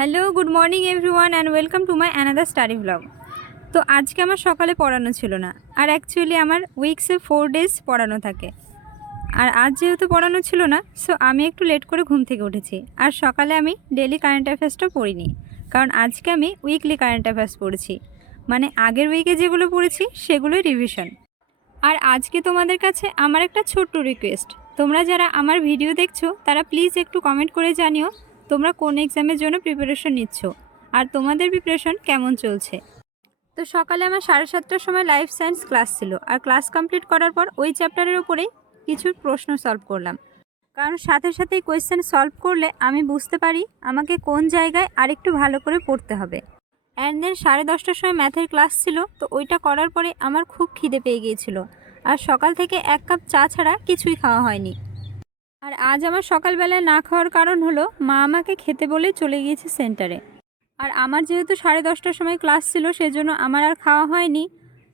Hello, good morning everyone and welcome to my another study blog. তো আজকে আমার সকালে পড়ানো ছিল না, আর অ্যাকচুয়ালি আমার উইকসে 4 ডেজ পড়ানো থাকে। আর আজ যেহেতু পড়ানো ছিল না, সো আমি একটু লেট করে ঘুম থেকে উঠেছি। আর সকালে আমি ডেলি কারেন্ট অ্যাফেয়ার্সটা পড়িনি, কারণ আজকে আমি উইকলি কারেন্ট অ্যাফেয়ার্স পড়েছি, মানে আগের উইকে যেগুলো পড়েছি সেগুলোই রিভিশন। আর আজকে তোমাদের কাছে আমার একটা ছোট্ট রিকোয়েস্ট, তোমরা যারা আমার ভিডিও দেখছো তারা প্লিজ একটু কমেন্ট করে জানিও তোমরা কোন এক্সামের জন্য প্রিপারেশন নিচ্ছ আর তোমাদের প্রিপারেশন কেমন চলছে। তো সকালে আমার 7:30টার সময় লাইফ সায়েন্স ক্লাস ছিল, আর ক্লাস কমপ্লিট করার পর ওই চ্যাপ্টারের উপরেই কিছু প্রশ্ন সলভ করলাম, কারণ সাথে সাথেই কোয়েশ্চেন সলভ করলে আমি বুঝতে পারি আমাকে কোন জায়গায় আরেকটু ভালো করে পড়তে হবে। অ্যান্ড দেন 10:30টার সময় ম্যাথের ক্লাস ছিল, তো ওইটা করার পরে আমার খুব খিদে পেয়ে গিয়েছিল, আর সকাল থেকে 1 কাপ চা ছাড়া কিছুই খাওয়া হয়নি। আর আজ আমার সকালবেলায় না খাওয়ার কারণ হলো মা আমাকে খেতে বলে চলে গিয়েছে সেন্টারে, আর আমার যেহেতু 10:30টার সময় ক্লাস ছিল সেজন্য আমার আর খাওয়া হয়নি।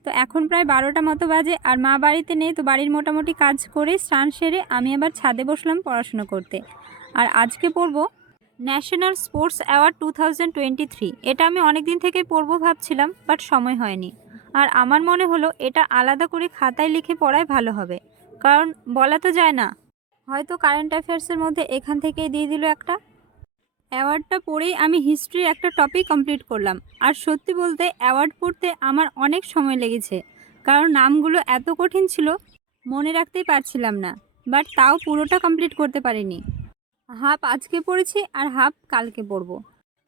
তো এখন প্রায় 12টা মতো বাজে, আর মা বাড়িতে নেই, তো বাড়ির মোটামুটি কাজ করে স্নান সেরে আমি আবার ছাদে বসলাম পড়াশোনা করতে। আর আজকে পড়ব ন্যাশনাল স্পোর্টস অ্যাওয়ার্ড 2023। এটা আমি অনেক দিন থেকে পড়বো ভাবছিলাম, বাট সময় হয়নি। আর আমার মনে হলো এটা আলাদা করে খাতায় লিখে পড়াই ভালো হবে, কারণ বলা তো যায় না, হয়তো কারেন্ট অ্যাফেয়ার্সের মধ্যে এখান থেকেই দিয়ে দিল একটা। অ্যাওয়ার্ডটা পড়েই আমি হিস্ট্রির একটা টপিক কমপ্লিট করলাম, আর সত্যি বলতে অ্যাওয়ার্ড পড়তে আমার অনেক সময় লেগেছে, কারণ নামগুলো এত কঠিন ছিল মনে রাখতেই পারছিলাম না, বাট তাও পুরোটা কমপ্লিট করতে পারিনি। হাফ আজকে পড়েছি আর হাফ কালকে পড়ব।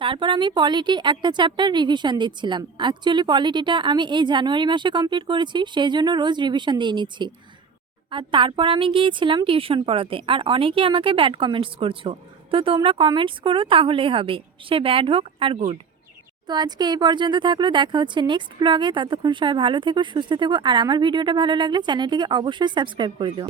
তারপর আমি পলিটির একটা চ্যাপ্টার রিভিশন দিচ্ছিলাম। অ্যাকচুয়ালি পলিটিটা আমি এই জানুয়ারি মাসে কমপ্লিট করেছি, সেই জন্য রোজ রিভিশন দিয়ে নিচ্ছি। আর তারপর আমি গিয়েছিলাম টিউশন পড়াতে, আর অনেকেই আমাকে ব্যাড কমেন্টস করছো, তো তোমরা কমেন্টস করো তাহলেই হবে, সে ব্যাড হোক আর গুড। তো আজকে এই পর্যন্ত থাকলো, দেখা হচ্ছে নেক্সট ব্লগে। ততক্ষণ সবাই ভালো থেকো, সুস্থ থেকো, আর আমার ভিডিওটা ভালো লাগলে চ্যানেলটিকে অবশ্যই সাবস্ক্রাইব করে দিও।